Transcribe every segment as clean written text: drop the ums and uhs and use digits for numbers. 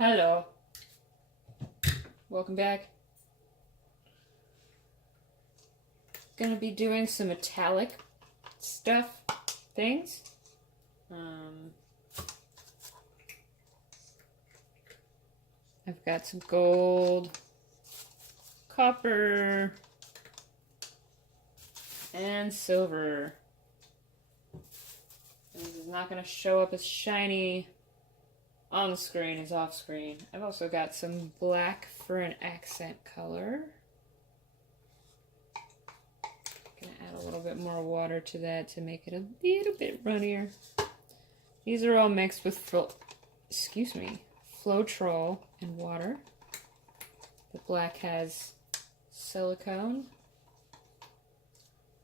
Hello. Welcome back. Gonna be doing some metallic things. I've got some gold, copper, and silver. And this is not gonna show up as shiny on the screen as off screen. I've also got some black for an accent color. Gonna add a little bit more water to that to make it a little bit runnier. These are all mixed with Floetrol and water. The black has silicone.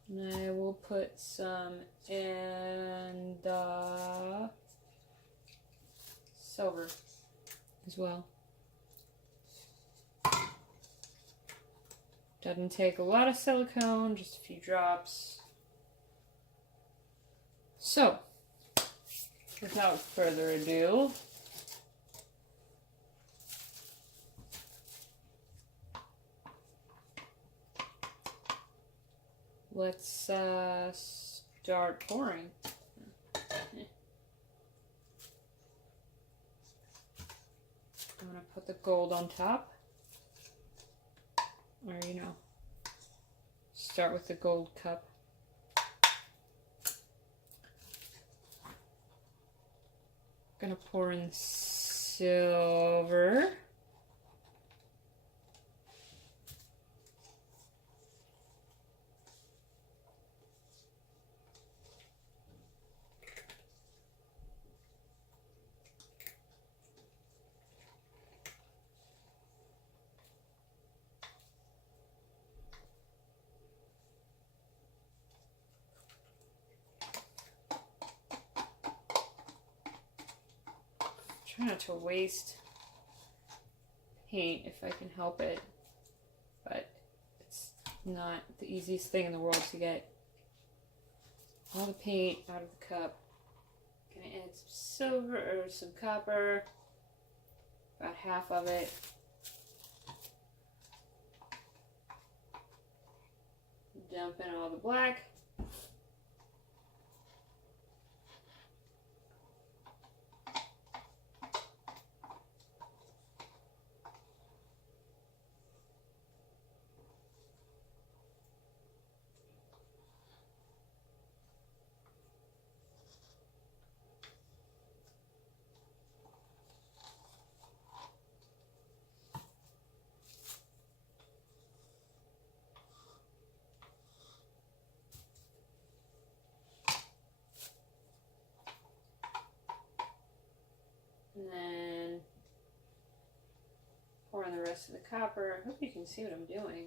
And I will put some in the silver as well. Doesn't take a lot of silicone, just a few drops. So, without further ado, let's start pouring. I'm going to put the gold on top. Or, start with the gold cup. I'm going to pour in silver. Try not to waste paint if I can help it, but it's not the easiest thing in the world to get all the paint out of the cup. Gonna add some silver or some copper, about half of it. Dump in all the black. And then pour in the rest of the copper. I hope you can see what I'm doing.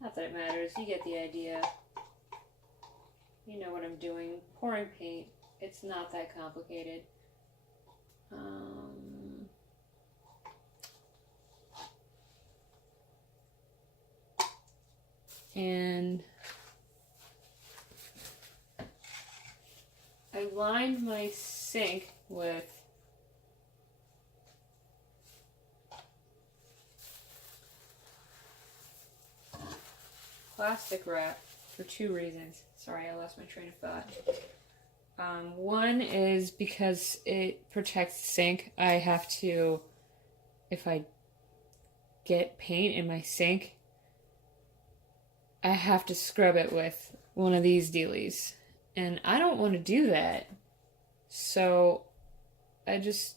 Not that it matters, you get the idea. You know what I'm doing. Pouring paint. It's not that complicated. And I lined my sink with plastic wrap for two reasons. Sorry, I lost my train of thought. One is because it protects the sink. I have to, if I get paint in my sink, I have to scrub it with one of these dealies. And I don't want to do that. So I just,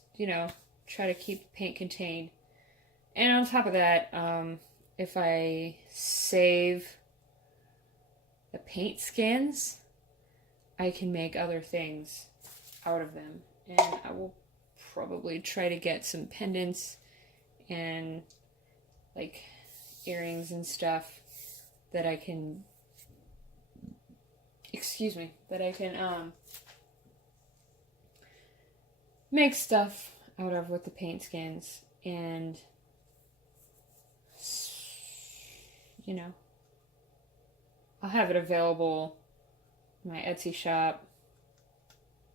try to keep the paint contained. And on top of that, if I save the paint skins, I can make other things out of them. And I will probably try to get some pendants and like earrings and stuff that I can make stuff out of with the paint skins. And I'll have it available in my Etsy shop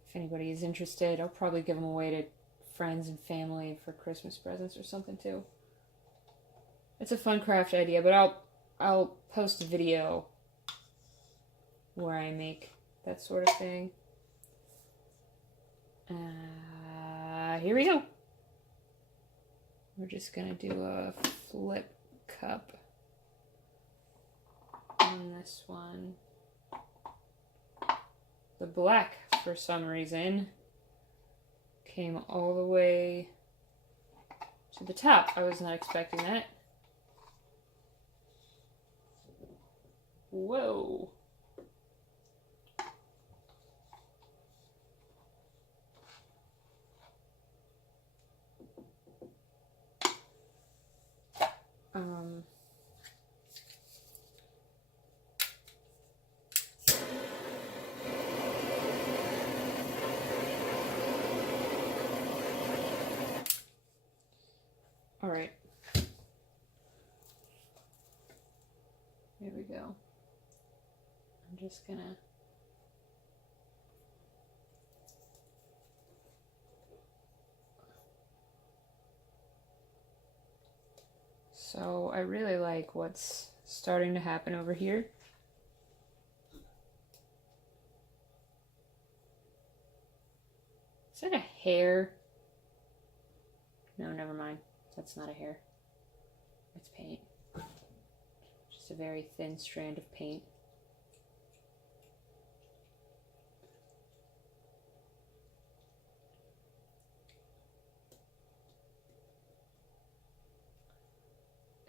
if anybody is interested. I'll probably give them away friends and family for Christmas presents or something too. It's a fun craft idea, but I'll post a video where I make that sort of thing. Here we go. We're just gonna do a flip cup on this one. The black, for some reason, came all the way to the top. I was not expecting that. Whoa. All right. Here we go. I'm just gonna So I really like what's starting to happen over here. Is that a hair? No, never mind. That's not a hair. It's paint. Just a very thin strand of paint.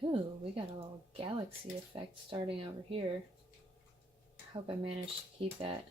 Ooh, we got a little galaxy effect starting over here. I hope I managed to keep that.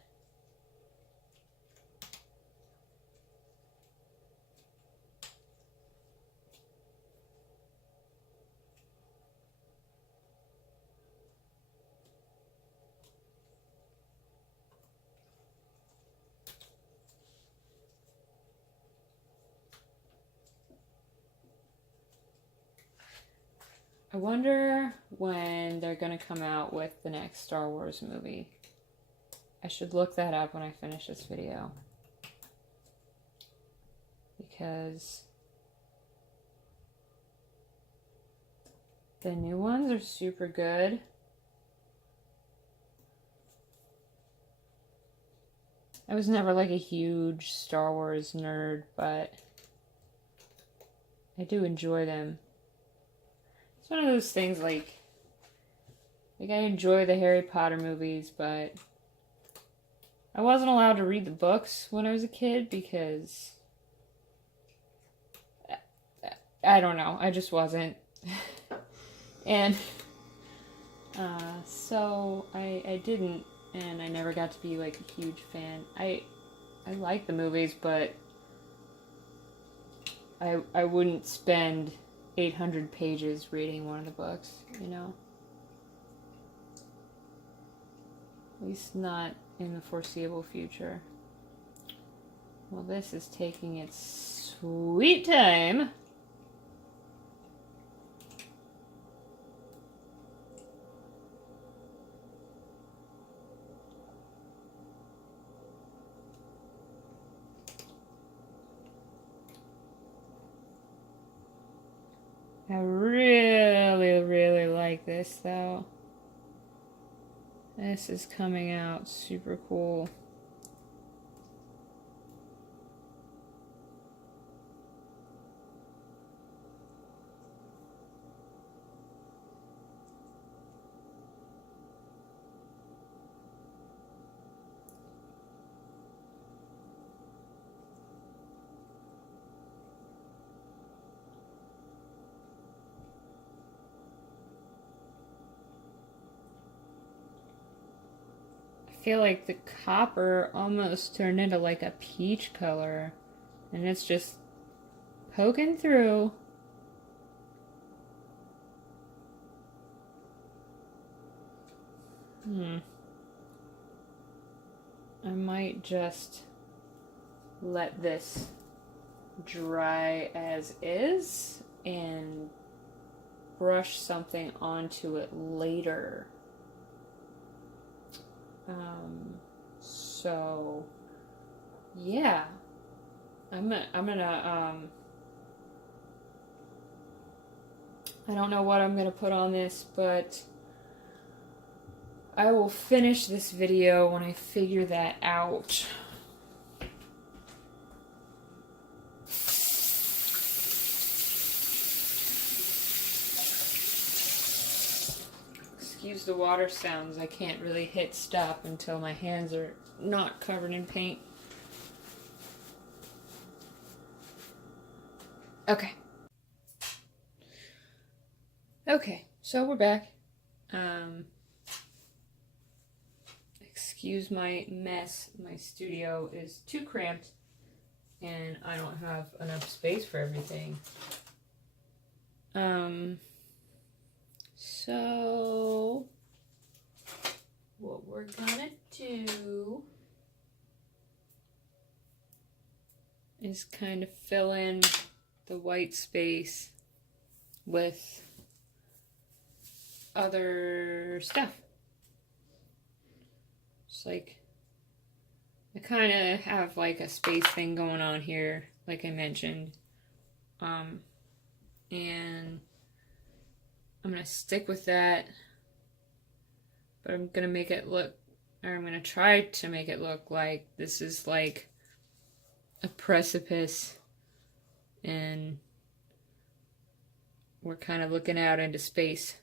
I wonder when they're going to come out with the next Star Wars movie. I should look that up when I finish this video. Because the new ones are super good. I was never like a huge Star Wars nerd, but I do enjoy them. It's one of those things like I enjoy the Harry Potter movies, but I wasn't allowed to read the books when I was a kid because I don't know, I just wasn't. And so I didn't, and I never got to be like a huge fan. I like the movies, but I wouldn't spend 800 pages reading one of the books, you know? At least not in the foreseeable future. Well, this is taking its sweet time. I really, really like this, though. This is coming out super cool. I feel like the copper almost turned into like a peach color, and it's just poking through. I might just let this dry as is and brush something onto it later. So yeah, I'm gonna I don't know what I'm going to put on this, but I will finish this video when I figure that out. Excuse the water sounds. I can't really hit stop until my hands are not covered in paint. Okay. Okay, so we're back. Excuse my mess. My studio is too cramped and I don't have enough space for everything. So what we're gonna do is kind of fill in the white space with other stuff. It's like I kind of have like a space thing going on here, like I mentioned. And I'm gonna stick with that, but I'm gonna make it look, or I'm gonna try to make it look like this is like a precipice and we're kind of looking out into space.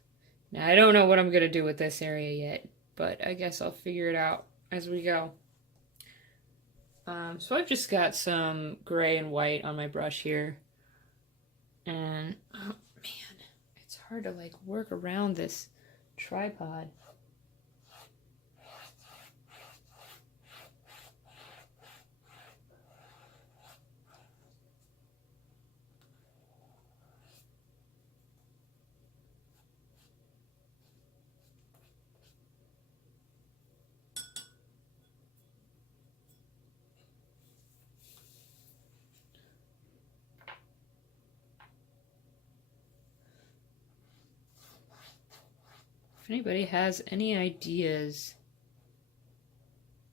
Now, I don't know what I'm gonna do with this area yet, but I guess I'll figure it out as we go. So I've just got some gray and white on my brush here. And, oh man, it's hard to like work around this tripod. If anybody has any ideas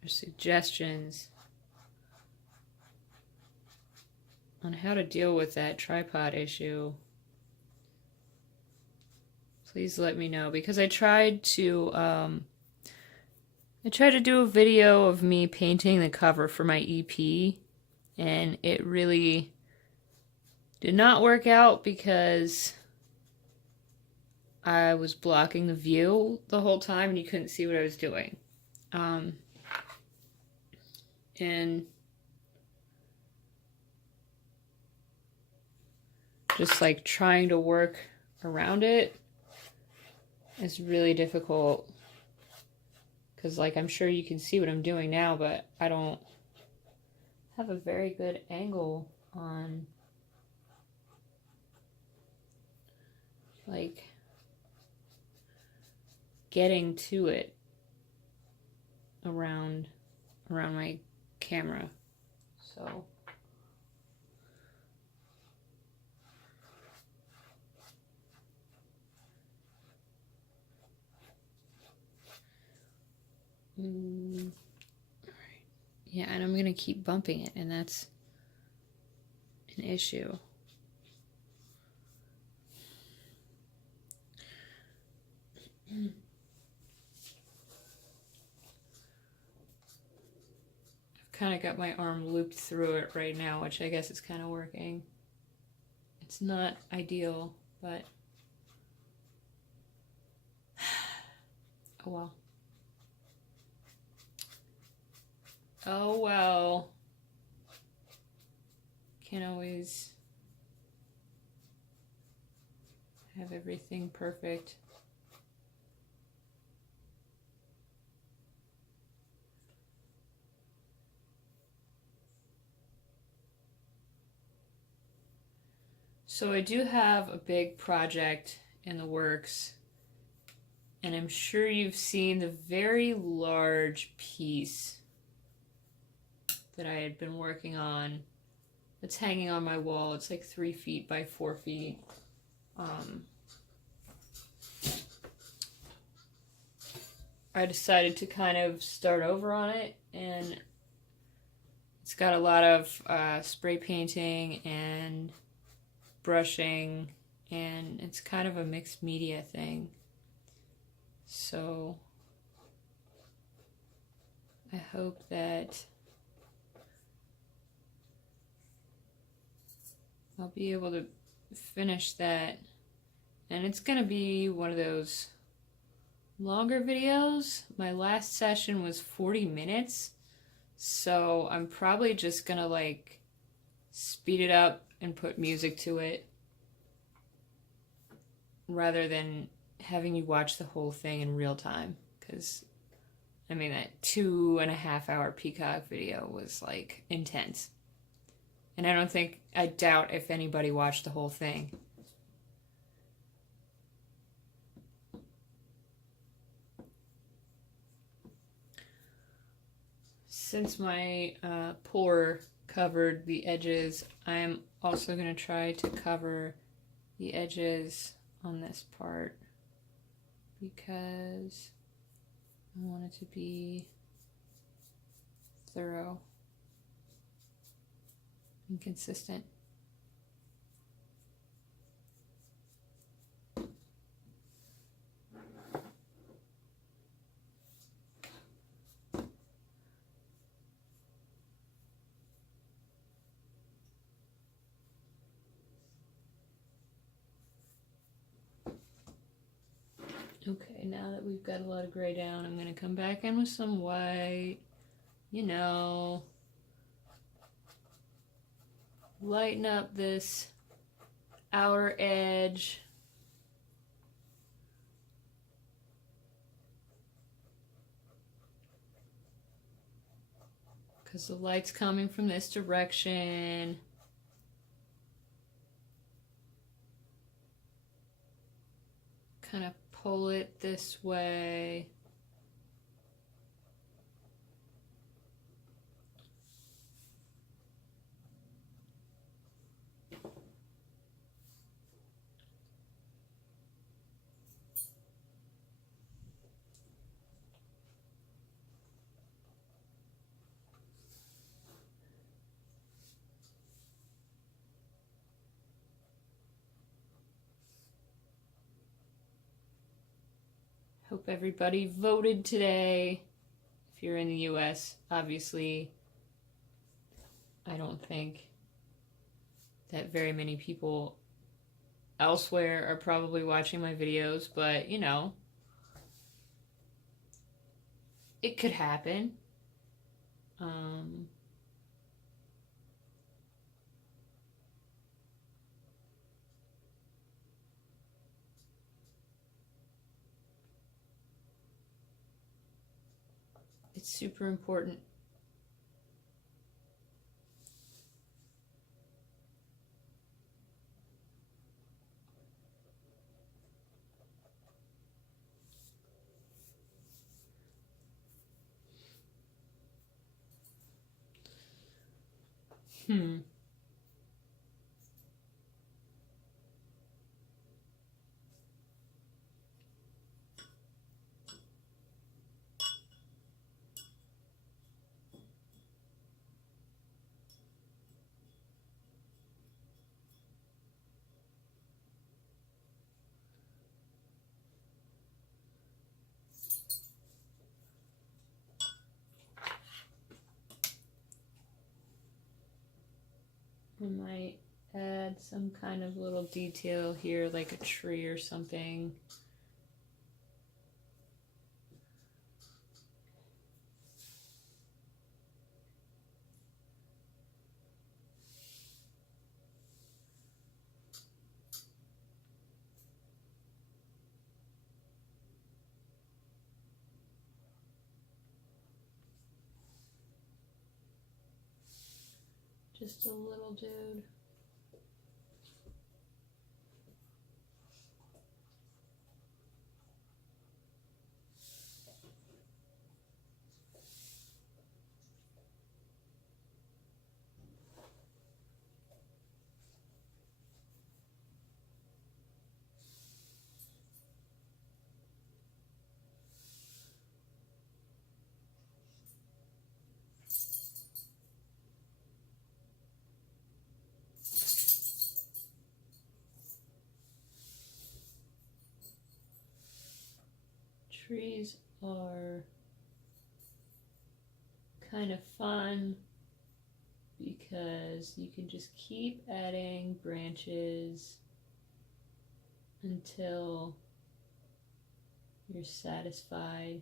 or suggestions on how to deal with that tripod issue, please let me know, because I tried to do a video of me painting the cover for my EP, and it really did not work out because I was blocking the view the whole time and you couldn't see what I was doing. And just like trying to work around it is really difficult. Because like I'm sure you can see what I'm doing now, but I don't have a very good angle on like getting to it around my camera. So all right. Yeah, and I'm gonna keep bumping it, and that's an issue. Kind of got my arm looped through it right now, which I guess is kind of working. It's not ideal, but oh well. Oh well. Can't always have everything perfect. So I do have a big project in the works, and I'm sure you've seen the very large piece that I had been working on. It's hanging on my wall. It's like 3 feet by 4 feet. I decided to kind of start over on it, and it's got a lot of spray painting and brushing and it's kind of a mixed media thing. So I hope that I'll be able to finish that. And it's going to be one of those longer videos. My last session was 40 minutes. So I'm probably just going to like speed it up and put music to it rather than having you watch the whole thing in real time. Because, I mean, that 2.5 hour Peacock video was like intense. And I doubt if anybody watched the whole thing. Since my pour covered the edges, I'm also going to try to cover the edges on this part because I want it to be thorough and consistent. Okay, now that we've got a lot of gray down, I'm going to come back in with some white, you know, lighten up this outer edge. Because the light's coming from this direction. Kind of pull it this way. Hope everybody voted today. If you're in the US, obviously, I don't think that very many people elsewhere are probably watching my videos, but you know, it could happen. It's super important. I might add some kind of little detail here, like a tree or something. Just a little dude. trees are kind of fun because you can just keep adding branches until you're satisfied.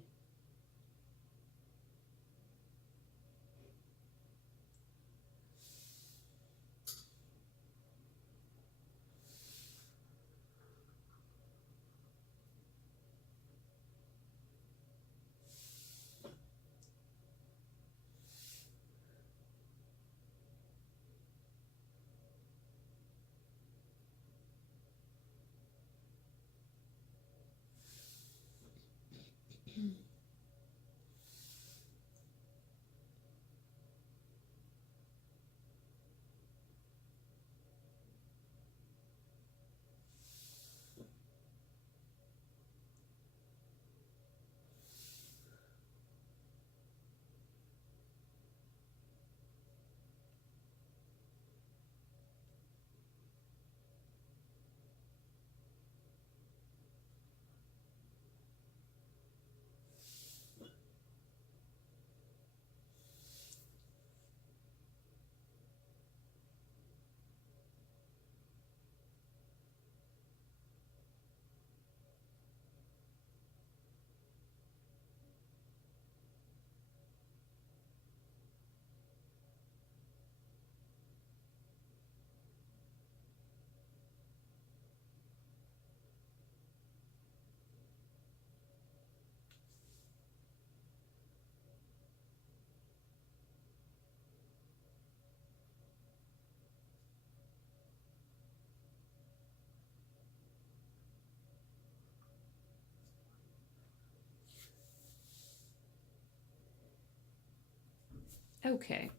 Okay,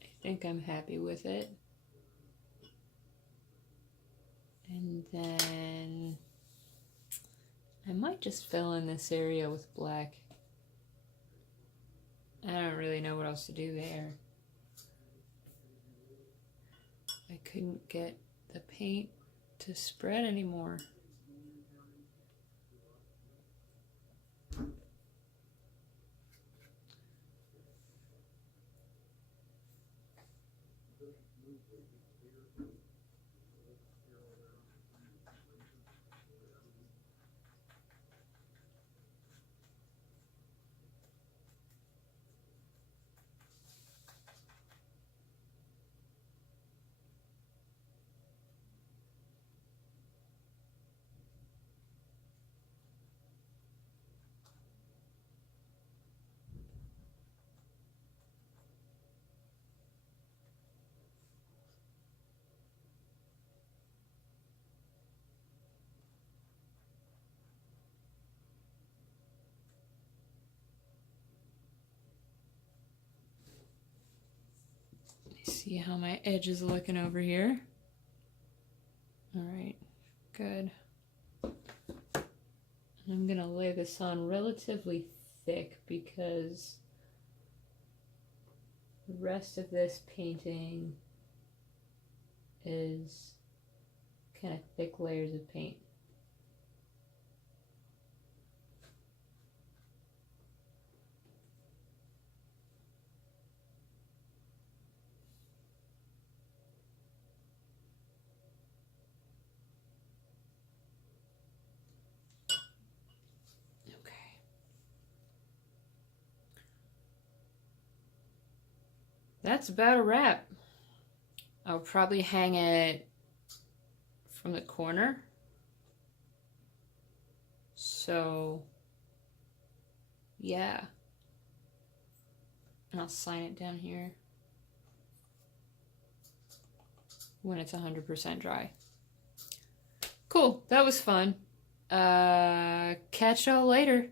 I think I'm happy with it. And then I might just fill in this area with black. I don't really know what else to do there. I couldn't get the paint to spread anymore. See how my edge is looking over here. All right, good. I'm gonna lay this on relatively thick because the rest of this painting is kind of thick layers of paint. That's about a wrap. I'll probably hang it from the corner. So, yeah. And I'll sign it down here when it's 100% dry. Cool, that was fun. Catch y'all later.